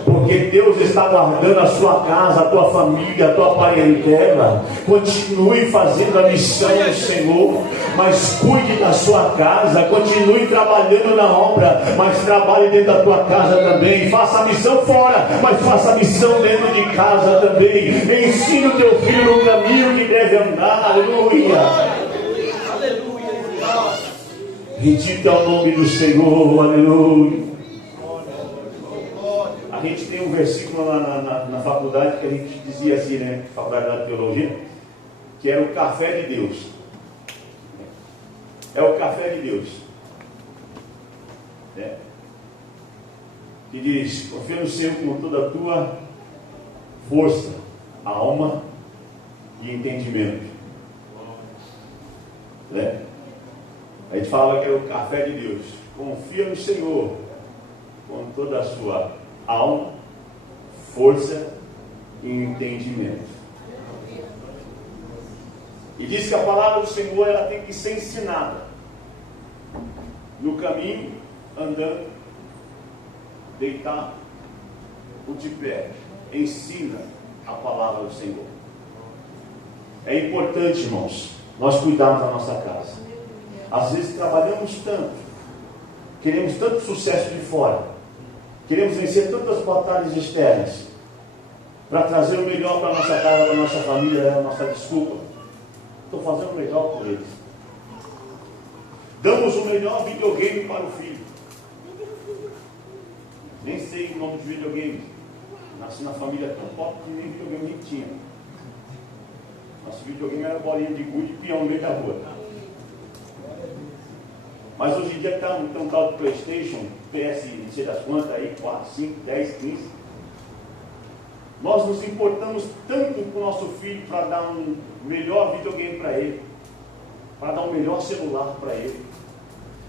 Porque Deus está guardando a sua casa, a tua família, a tua parentela. Continue fazendo a missão do Senhor, mas cuide da sua casa. Continue trabalhando na obra, mas trabalhe dentro da tua casa também. Faça a missão fora, mas faça a missão dentro de casa também. Ensine o teu filho no caminho que deve andar. Aleluia. Bendito é o nome do Senhor. Aleluia. A gente tem um versículo na faculdade que a gente dizia assim, né? Faculdade da Teologia, que era o café de Deus. É o café de Deus. Que diz: confia no Senhor com toda a tua força, alma e entendimento. A gente fala que é o café de Deus. Confia no Senhor com toda a sua alma, força e entendimento. E diz que a palavra do Senhor, ela tem que ser ensinada no caminho, andando, deitado ou de pé. Ensina a palavra do Senhor. É importante, irmãos, nós cuidarmos da nossa casa. Às vezes trabalhamos tanto, queremos tanto sucesso de fora, queremos vencer tantas batalhas externas, para trazer o melhor para a nossa casa, para a nossa família. É a nossa desculpa: estou fazendo o melhor por eles. Damos o melhor videogame para o filho. Nem sei o nome de videogame. Nasci na família tão pobre que nem videogame a gente tinha. Nosso videogame era bolinha de gude e peão no meio da rua. Mas hoje em dia tem um tal de PlayStation, PS, não sei das quantas aí, 4, 5, 10, 15. Nós nos importamos tanto com o nosso filho para dar um melhor videogame para ele, para dar um melhor celular para ele,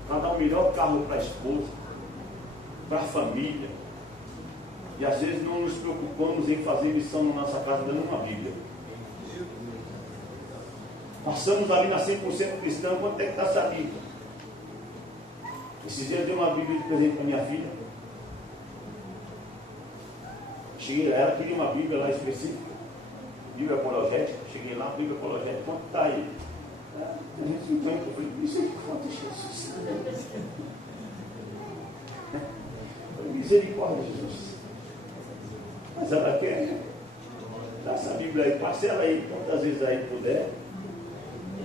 para dar um melhor carro para a esposa, para a família. E às vezes não nos preocupamos em fazer lição na nossa casa dando uma Bíblia. Passamos ali na 100% cristã, quanto é que está essa Bíblia? Esses dias eu dei uma Bíblia de presente para minha filha. Cheguei, ela queria uma Bíblia lá específica, Bíblia apologética. Cheguei lá, Bíblia apologética, quanto está aí? 350. Eu falei, isso aqui falta Jesus. Misericórdia, Jesus. Mas ela quer, né? Dá essa Bíblia aí, parcela aí, quantas vezes aí puder,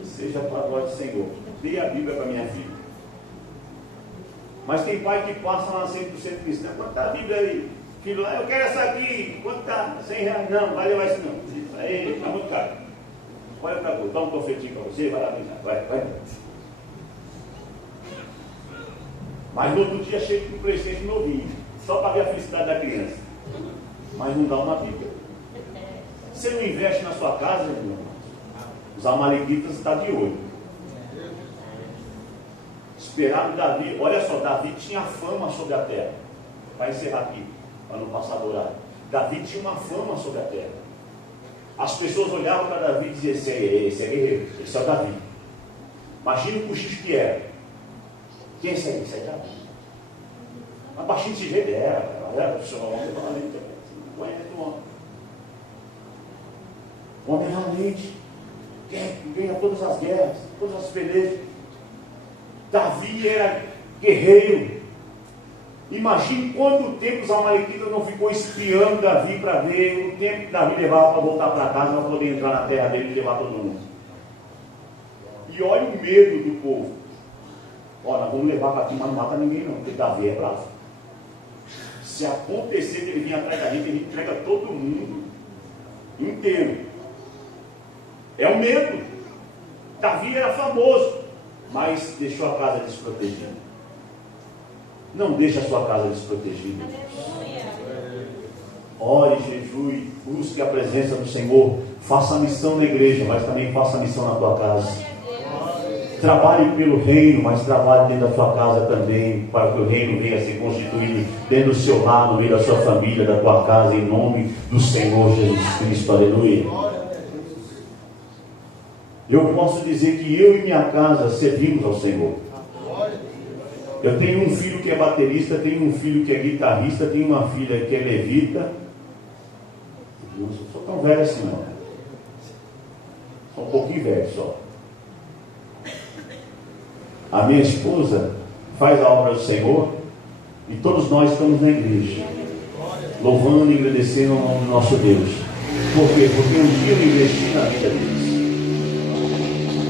seja para a glória do Senhor. Dê a Bíblia para minha filha. Mas tem pai que passa lá 100% cristão. Quanto está a Bíblia aí? Filho lá, eu quero essa aqui. Quanto está? R$100. Não, vai levar isso não. Aí, está muito caro. Olha para tu, dá um confetinho para você, vai lá brincar. Vai. Mas no outro dia chega com um PlayStation novinho, só para ver a felicidade da criança. Mas não dá uma Bíblia. Você não investe na sua casa, irmão? Os amalequitas estão de olho. Esperaram Davi. Olha só, Davi tinha fama sobre a terra. Para encerrar aqui, para não passar do horário. Davi tinha uma fama sobre a terra. As pessoas olhavam para Davi e diziam, esse é guerreiro, esse é o Davi. Imagina o cochicho que era. Quem é esse aí? Esse é Davi. Mas baixinho de jeito era profissional, homem valente. Não conhece o homem. O homem valente. Ganha todas as guerras, todas as pelejas. Davi era guerreiro. Imagine quanto tempo os amalequitas não ficou espiando Davi para ver o tempo que Davi levava para voltar para casa, para poder entrar na terra dele e levar todo mundo. E olha o medo do povo. Olha, nós vamos levar para aqui, mas não mata ninguém não, porque Davi é bravo. Se acontecer que ele vir atrás da gente, ele entrega todo mundo inteiro. É o medo. Davi era famoso, mas deixou a casa desprotegida. Não deixe a sua casa desprotegida. Ore, jejue, busque a presença do Senhor. Faça a missão na igreja, mas também faça a missão na tua casa. Trabalhe pelo reino, mas trabalhe dentro da sua casa também, para que o reino venha a ser constituído dentro do seu lar, no meio da sua família, da tua casa, em nome do Senhor Jesus Cristo. Aleluia. Eu posso dizer que eu e minha casa servimos ao Senhor. Eu tenho um filho que é baterista, tenho um filho que é guitarrista, tenho uma filha que é levita. Eu não sou tão velho assim não. Sou um pouquinho velho só. A minha esposa faz a obra do Senhor e todos nós estamos na igreja, louvando e agradecendo o nome do nosso Deus. Por quê? Porque um dia eu investi na vida deles.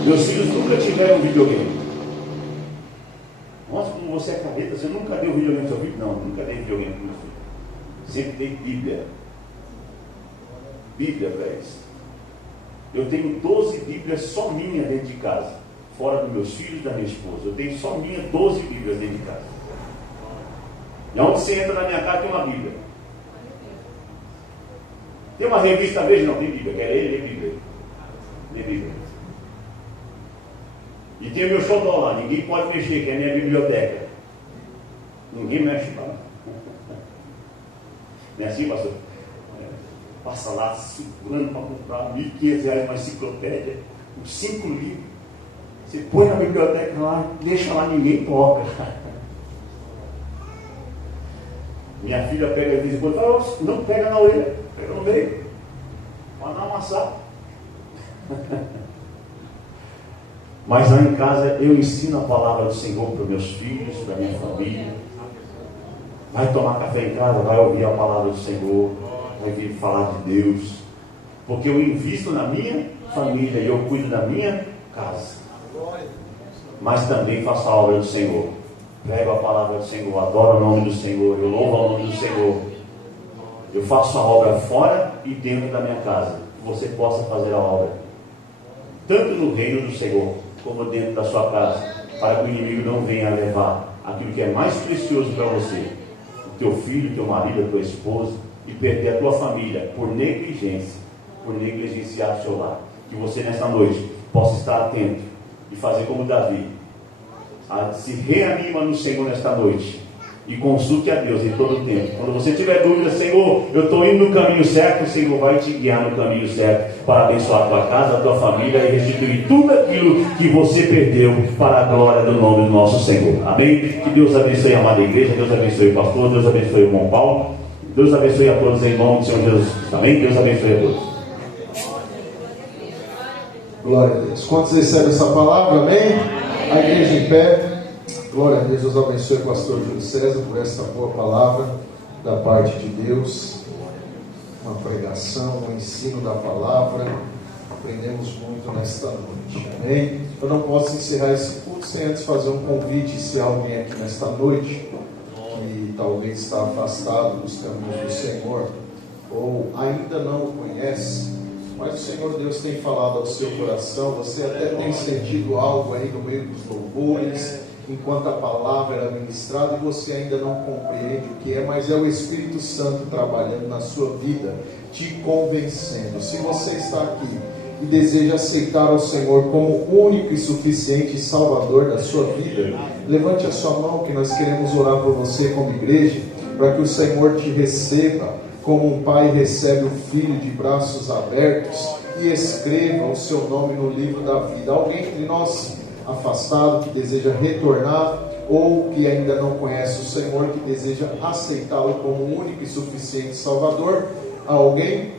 Meus filhos nunca tiveram videogame. Nossa, como você é carreta, você nunca deu videogame para seu filho? Não, nunca dei videogame para meu filho. Sempre dei Bíblia. Bíblia para eles. Eu tenho 12 Bíblias só minha dentro de casa. Fora dos meus filhos e da minha esposa. Eu tenho só minha 12 Bíblias dentro de casa. E onde você entra na minha casa tem uma Bíblia. Tem uma revista Veja? Não, tem Bíblia. Quer ler? Lê Bíblia. Lê Bíblia. E tem o meu xodó lá. Ninguém pode mexer, que é a minha biblioteca. Ninguém mexe lá. Não é assim, pastor? Passa lá segurando para comprar R$1.500 uma enciclopédia, os 5 livros. Você põe na biblioteca lá, deixa lá, ninguém toca. Minha filha pega de vez em quando e fala, não pega na orelha, pega no meio, para não amassar. Mas lá em casa eu ensino a palavra do Senhor para meus filhos, para minha família. Vai tomar café em casa, vai ouvir a palavra do Senhor, vai vir falar de Deus. Porque eu invisto na minha família e eu cuido da minha casa. Mas também faço a obra do Senhor. Prego a palavra do Senhor, adoro o nome do Senhor, eu louvo o nome do Senhor. Eu faço a obra fora e dentro da minha casa. Que você possa fazer a obra tanto no reino do Senhor como dentro da sua casa. para que o inimigo não venha levar aquilo que é mais precioso para você, o teu filho, o teu marido, a tua esposa, e perder a tua família por negligência, por negligenciar o seu lar. Que você nesta noite possa estar atento e fazer como Davi, se reanima no Senhor nesta noite e consulte a Deus em todo o tempo. Quando você tiver dúvida, Senhor, eu estou indo no caminho certo, o Senhor vai te guiar no caminho certo para abençoar a tua casa, a tua família e restituir tudo aquilo que você perdeu para a glória do nome do nosso Senhor. Amém? Que Deus abençoe a amada igreja, Deus abençoe o pastor, Deus abençoe o irmão Paulo, Deus abençoe a todos em nome do Senhor Jesus Cristo. Amém? Deus abençoe a todos. Glória a Deus. Quantos recebem essa palavra? Amém? A igreja em pé. Glória a Deus. Deus abençoe o pastor Júlio César por esta boa palavra da parte de Deus. Uma pregação, um ensino da palavra. Aprendemos muito nesta noite. Amém? Eu não posso encerrar esse culto sem antes fazer um convite. Se há alguém aqui nesta noite que talvez está afastado dos caminhos do Senhor ou ainda não o conhece, mas o Senhor Deus tem falado ao seu coração, você até tem sentido algo aí no meio dos louvores, enquanto a palavra era ministrada, e você ainda não compreende o que é, mas é o Espírito Santo trabalhando na sua vida, te convencendo. Se você está aqui e deseja aceitar ao Senhor como único e suficiente Salvador da sua vida, levante a sua mão que nós queremos orar por você como igreja, para que o Senhor te receba como um pai recebe o filho de braços abertos e escreva o seu nome no livro da vida. Alguém entre nós afastado que deseja retornar ou que ainda não conhece o Senhor, que deseja aceitá-lo como único e suficiente Salvador? Alguém?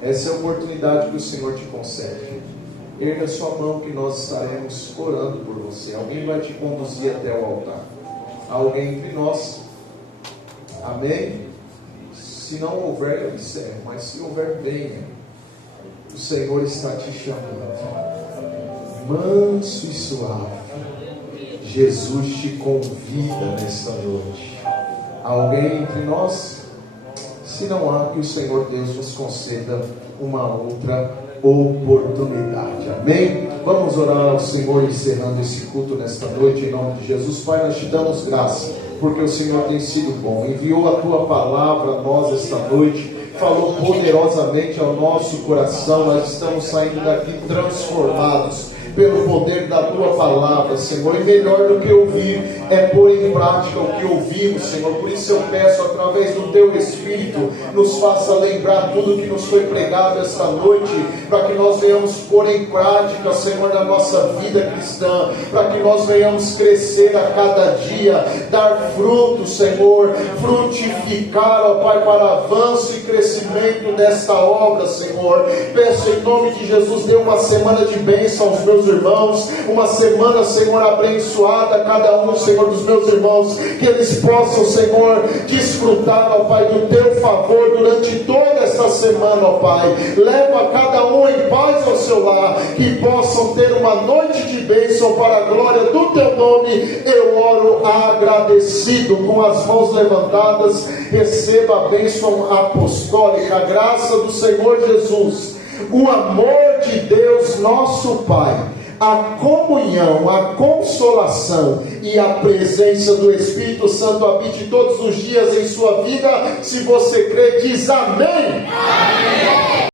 Essa é a oportunidade que o Senhor te concede. Erga sua mão que nós estaremos orando por você. Alguém vai te conduzir até o altar. Alguém entre nós? Amém? Se não houver, eu encerro, mas se houver, venha. O Senhor está te chamando. Manso e suave. Jesus te convida nesta noite. Alguém entre nós? Se não há, que o Senhor Deus nos conceda uma outra oportunidade. Amém? Vamos orar ao Senhor encerrando esse culto nesta noite em nome de Jesus. Pai, nós te damos graça porque o Senhor tem sido bom, enviou a tua palavra a nós esta noite, falou poderosamente ao nosso coração. Nós estamos saindo daqui transformados pelo poder da tua palavra, Senhor, e melhor do que ouvir é pôr em prática o que ouvimos, Senhor. Por isso eu peço, através do teu Espírito, nos faça lembrar tudo que nos foi pregado esta noite, para que nós venhamos pôr em prática, Senhor, na nossa vida cristã, para que nós venhamos crescer a cada dia, dar fruto, Senhor, frutificar, ó Pai, para avanço e crescimento desta obra, Senhor. Peço em nome de Jesus, dê uma semana de bênção aos meus irmãos, uma semana, Senhor, abençoada a cada um, Senhor, dos meus irmãos, que eles possam, Senhor, desfrutar, ó Pai, do teu favor durante toda essa semana, ó Pai. Leva cada um em paz ao seu lar, que possam ter uma noite de bênção para a glória do teu nome. Eu oro agradecido, com as mãos levantadas. Receba a bênção apostólica, a graça do Senhor Jesus, o amor de Deus nosso Pai, a comunhão, a consolação e a presença do Espírito Santo habite todos os dias em sua vida. Se você crê, diz amém. Amém.